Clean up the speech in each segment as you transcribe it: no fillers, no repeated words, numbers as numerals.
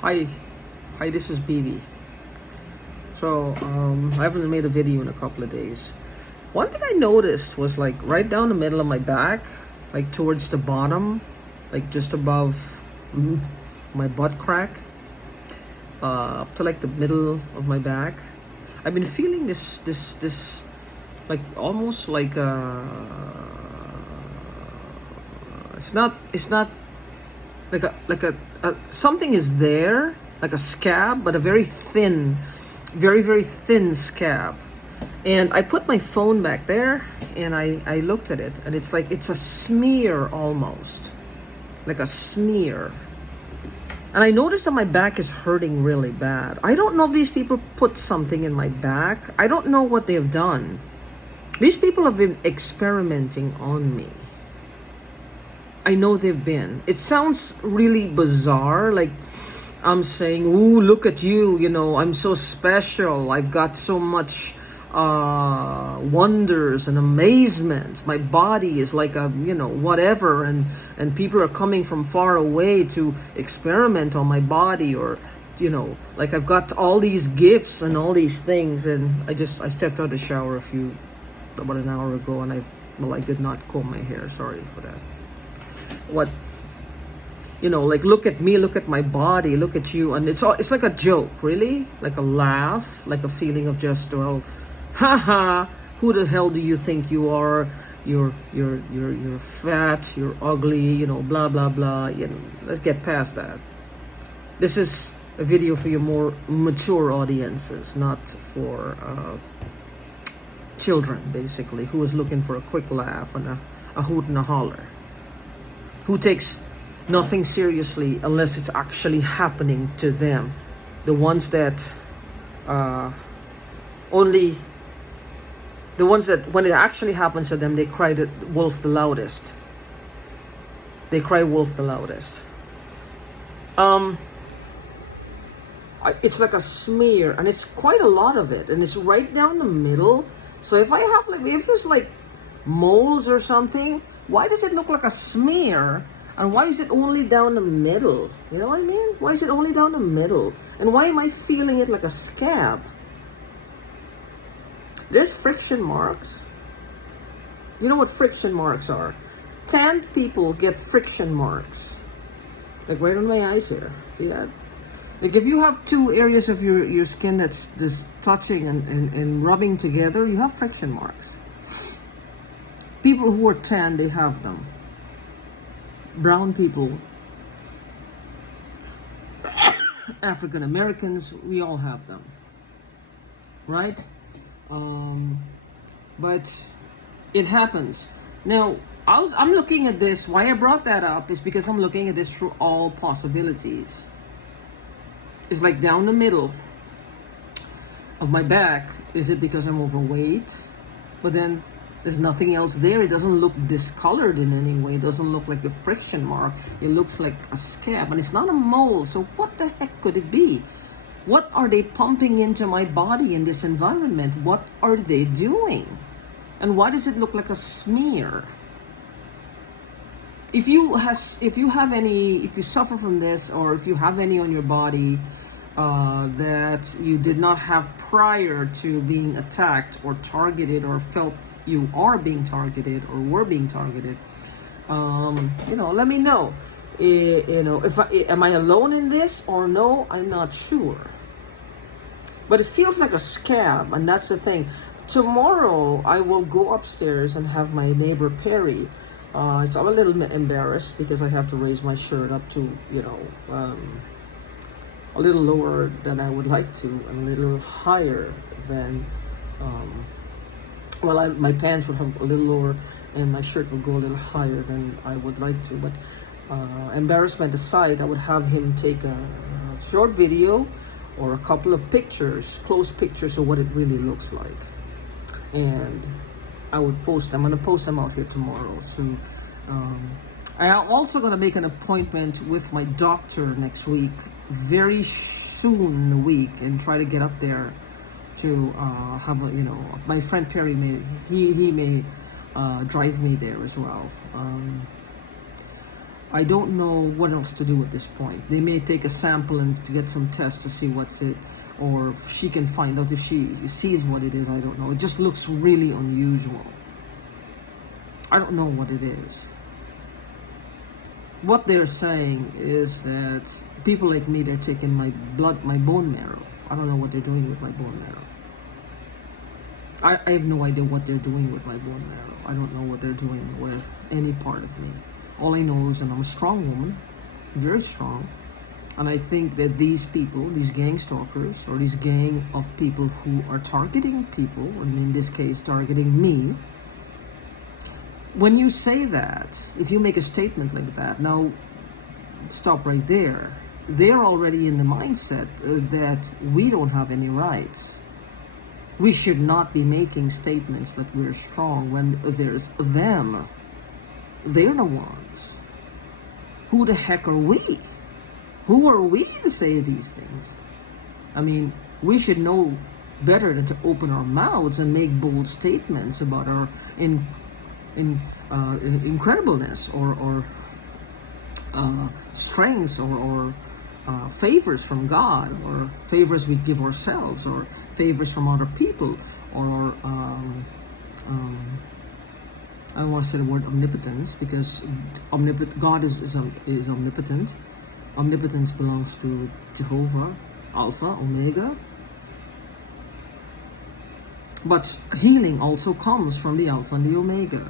Hi, this is BB. So, I haven't made a video in a couple of days. One thing I noticed was like right down the middle of my back, like towards the bottom, like just above my butt crack, up to like the middle of my back. I've been feeling this, like almost like it's not like a something is there, like a scab, but a very thin, very thin scab. And I put my phone back there and I looked at it, and it's like it's a smear, almost like a smear. And I noticed that my back is hurting really bad. I don't know if these people put something in my back. I don't know what they have done. These people have been experimenting on me. I know they've been. It sounds really bizarre, like I'm saying, "Ooh, look at you, I'm so special. I've got so much wonders and amazement. My body is like a, whatever, and people are coming from far away to experiment on my body, or like I've got all these gifts and all these things." And I stepped out of the shower about an hour ago, and I did not comb my hair. Sorry for that. What, like, look at me, look at my body, look at you. And it's like a joke, really, like a laugh, like a feeling of just, well, haha, who the hell do you think you are? You're fat, you're ugly, blah blah blah. Let's get past that. This is a video for your more mature audiences, not for children, basically, who is looking for a quick laugh and a hoot and a holler, who takes nothing seriously unless it's actually happening to them. The ones that when it actually happens to them, they cry the wolf the loudest. They cry wolf the loudest. It's like a smear, and it's quite a lot of it, and it's right down the middle. So if there's like moles or something, why does it look like a smear? And why is it only down the middle? You know what I mean? Why is it only down the middle? And why am I feeling it like a scab? There's friction marks. You know what friction marks are? Tanned people get friction marks. Like right on my eyes here. Yeah. Like if you have two areas of your skin that's just touching and rubbing together, you have friction marks. People who are tan, they have them. Brown people, African Americans, we all have them, right? But it happens. Now, I'm looking at this. Why I brought that up is because I'm looking at this through all possibilities. It's like down the middle of my back. Is it because I'm overweight? But then there's nothing else there. It doesn't look discolored in any way. It doesn't look like a friction mark. It looks like a scab, and it's not a mole. So what the heck could it be? What are they pumping into my body in this environment? What are they doing? And why does it look like a smear? If you suffer from this, or if you have any on your body that you did not have prior to being attacked or targeted, or felt you are being targeted or were being targeted, let me know. Am I alone in this or no? I'm not sure. But it feels like a scab, and that's the thing. Tomorrow I will go upstairs and have my neighbor Perry. I'm a little embarrassed because I have to raise my shirt up to, a little lower than I would like to, and a little higher than, my pants would have a little lower, and my shirt would go a little higher than I would like to. But embarrassment aside, I would have him take a short video or a couple of pictures, close pictures of what it really looks like. And I would post them. I'm going to post them out here tomorrow. So I'm also going to make an appointment with my doctor next week, very soon in the week, and try to get up there to have my friend Perry may drive me there as well. I don't know what else to do at this point. They may take a sample and to get some tests to see what's it, or if she can find out if she sees what it is. I don't know. It just looks really unusual. I don't know what it is. What they're saying is that people like me, they're taking my blood, my bone marrow. I don't know what they're doing with my bone marrow. I have no idea what they're doing with my bone marrow. I don't know what they're doing with any part of me. All I know is that I'm a strong woman, very strong. And I think that these people, these gang stalkers, or this gang of people who are targeting people, and in this case, targeting me, when you say that, if you make a statement like that, now stop right there. They're already in the mindset that we don't have any rights. We should not be making statements that we're strong when there's them. They're the ones. Who the heck are we? Who are we to say these things? I mean, we should know better than to open our mouths and make bold statements about our incredibleness or strengths or favors from God, or favors we give ourselves, or favors from other people, or I don't want to say the word omnipotence, because God is omnipotent. Omnipotence belongs to Jehovah, Alpha, Omega. But healing also comes from the Alpha and the Omega.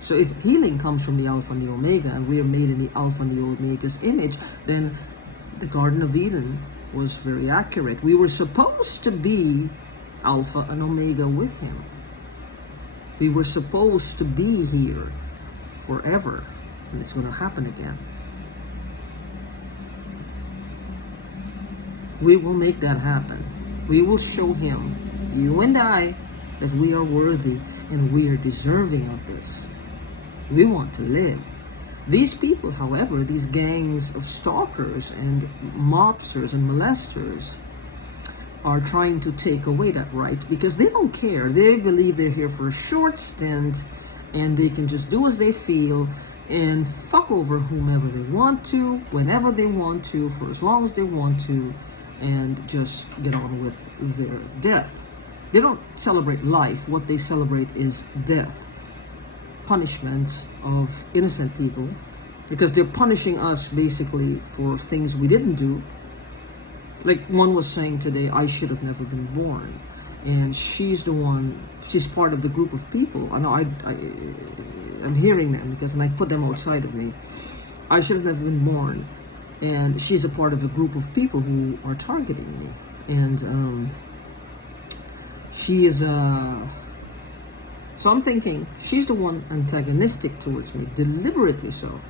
So if healing comes from the Alpha and the Omega, and we are made in the Alpha and the Omega's image, then the Garden of Eden was very accurate. We were supposed to be Alpha and Omega with Him. We were supposed to be here forever, and it's going to happen again. We will make that happen. We will show Him, you and I, that we are worthy and we are deserving of this. We want to live. These people, however, these gangs of stalkers and mobsters and molesters, are trying to take away that right because they don't care. They believe they're here for a short stint and they can just do as they feel and fuck over whomever they want to, whenever they want to, for as long as they want to, and just get on with their death. They don't celebrate life. What they celebrate is death. Punishment of innocent people, because they're punishing us basically for things we didn't do. Like one was saying today, I should have never been born. And she's the one, she's part of the group of people. I know I'm hearing them because I put them outside of me. I should have never been born. And she's a part of a group of people who are targeting me. And she is, so I'm thinking, she's the one antagonistic towards me, deliberately so.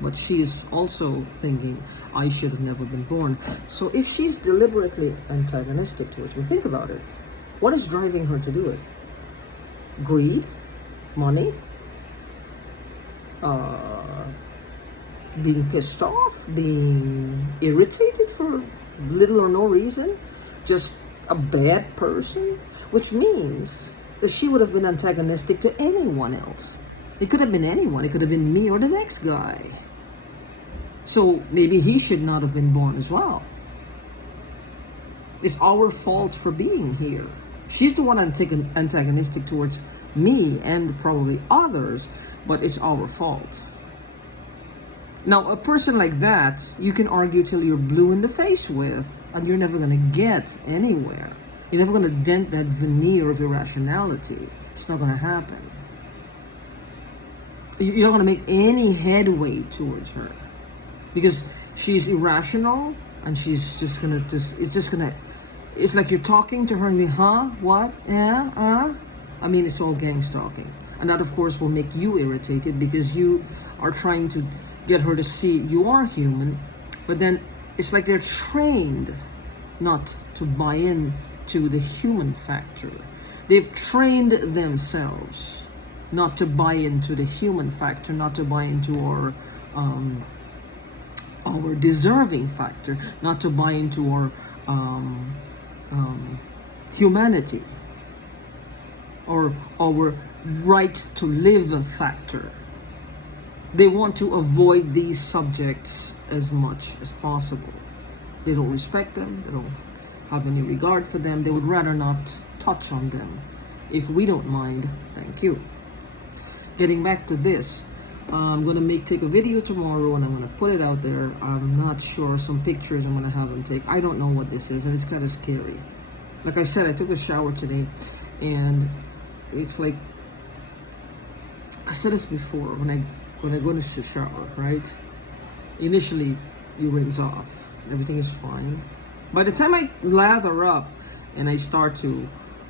But she is also thinking, I should have never been born. So if she's deliberately antagonistic towards me, think about it. What is driving her to do it? Greed? Money? Being pissed off? Being irritated for little or no reason? Just a bad person? Which means that she would have been antagonistic to anyone else. It could have been anyone. It could have been me or the next guy. So maybe he should not have been born as well. It's our fault for being here. She's the one antagonistic towards me and probably others, but it's our fault. Now, a person like that, you can argue till you're blue in the face with, and you're never going to get anywhere. You're never going to dent that veneer of irrationality. It's not going to happen. You're not going to make any headway towards her. Because she's irrational, and she's just gonna it's like you're talking to her and you, huh, what, yeah, I mean, it's all gang stalking. And that, of course, will make you irritated because you are trying to get her to see you are human, but then it's like they're trained not to buy in to the human factor. They've trained themselves not to buy into the human factor, not to buy into our deserving factor, not to buy into our humanity or our right to live factor. They want to avoid these subjects as much as possible. They don't respect them. They don't have any regard for them. They would rather not touch on them. If we don't mind, thank you. Getting back to this, I'm going to take a video tomorrow and I'm going to put it out there. I'm not sure. Some pictures I'm going to have them take. I don't know what this is, and it's kind of scary. Like I said, I took a shower today, and it's like, I said this before, when I go into the shower, right? Initially, you rinse off. Everything is fine. By the time I lather up and I start to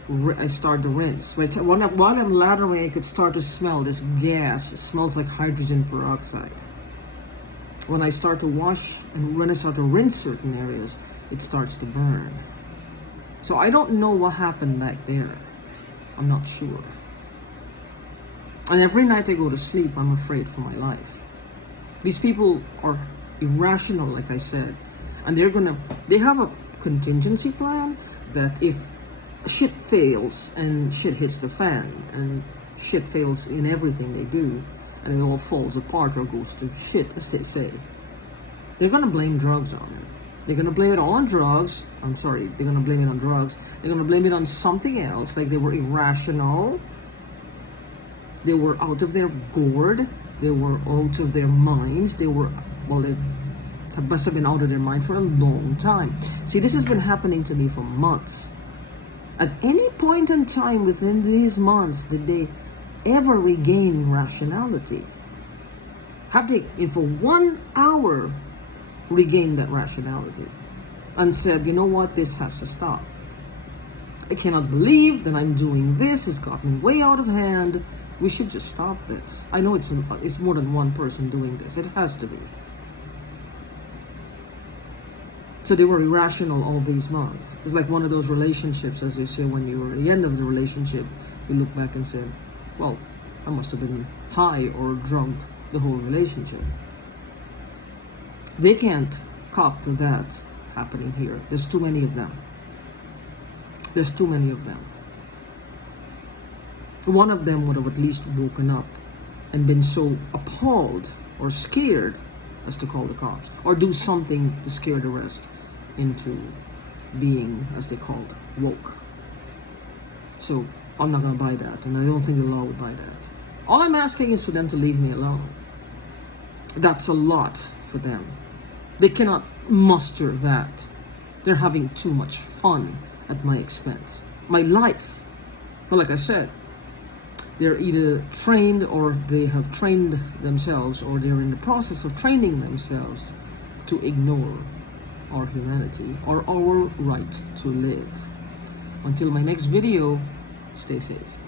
rinse, while I'm lathering, I could start to smell this gas. It smells like hydrogen peroxide. When I start to wash and when I start to rinse certain areas, it starts to burn. So I don't know what happened back there. I'm not sure. And every night I go to sleep, I'm afraid for my life. These people are irrational, like I said. And they have a contingency plan that if shit fails and shit hits the fan and shit fails in everything they do and it all falls apart or goes to shit, as they say, they're gonna blame drugs on it. They're gonna blame it all on drugs. I'm sorry, they're gonna blame it on drugs. They're gonna blame it on something else, like they were irrational. They were out of their gourd. They were out of their minds. They must have been out of their mind for a long time. See, this has been happening to me for months. At any point in time within these months, did they ever regain rationality? Have they, for 1 hour, regained that rationality and said, you know what, this has to stop. I cannot believe that I'm doing this. It's gotten way out of hand. We should just stop this. I know it's more than one person doing this. It has to be. So they were irrational all these months. It's like one of those relationships, as they say, when you were at the end of the relationship, you look back and said, well, I must have been high or drunk the whole relationship. They can't cop to that happening here. There's too many of them. There's too many of them. One of them would have at least woken up and been so appalled or scared as to call the cops or do something to scare the rest into being, as they called, woke. So I'm not going to buy that, and I don't think the law would buy that. All I'm asking is for them to leave me alone. That's a lot for them. They cannot muster that. They're having too much fun at my expense. My life. But like I said, they're either trained or they have trained themselves or they're in the process of training themselves to ignore our humanity or our right to live. Until my next video, stay safe.